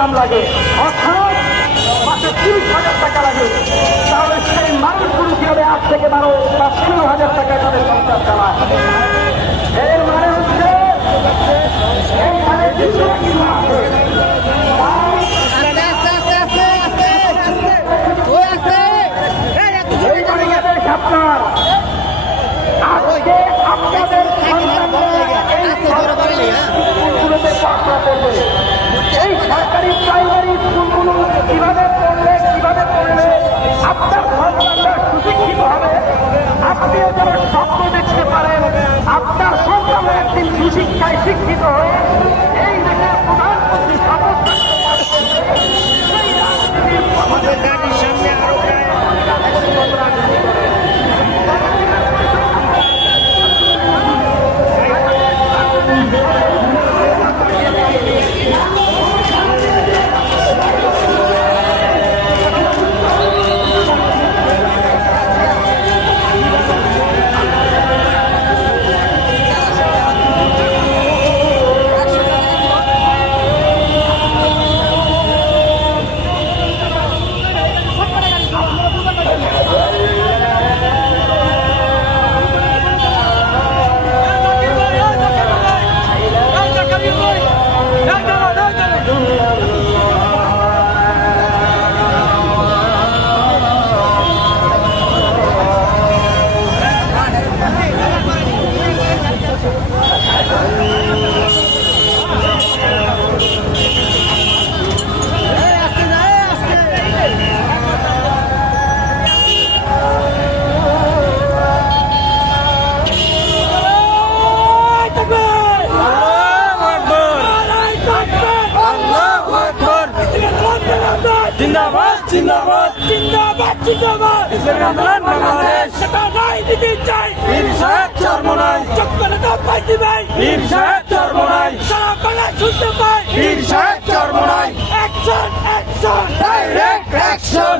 Income লাগে, অর্থাৎ মাসে 30,000 টাকা লাগে, তাহলে সেই মানুষগুলো কিভাবে 8 থেকে 12 বা 15,000 টাকায় তাদের সংসার চালায়? এর মানে হচ্ছে এইখানে কিছু আপনার আজকে আপনাদের এই সরকারি প্রাইমারি স্কুলগুলো কিভাবে পড়লে আপনার সন্তানরা সুশিক্ষিত হবে, আপনিও যেন স্বপ্ন দেখতে পারেন আপনার সন্তান একদিন সুশিক্ষায় শিক্ষিত হয়ে এই দেশের প্রধানমন্ত্রী শপথ করতে আমাদের গাড়ির সামনে আরো जिंदाबाद जिंदाबाद जिंदाबाद जिंदाबाद इस्लामी आंदोलन बांग्लादेश নাই দিতে চাই বীর সাহেব চরমনাই চক্করটা পাইতে ভাই বীর সাহেব চরমনাই সারা বাংলা শুনতে পাই বীর সাহেব Charmonai action action direct action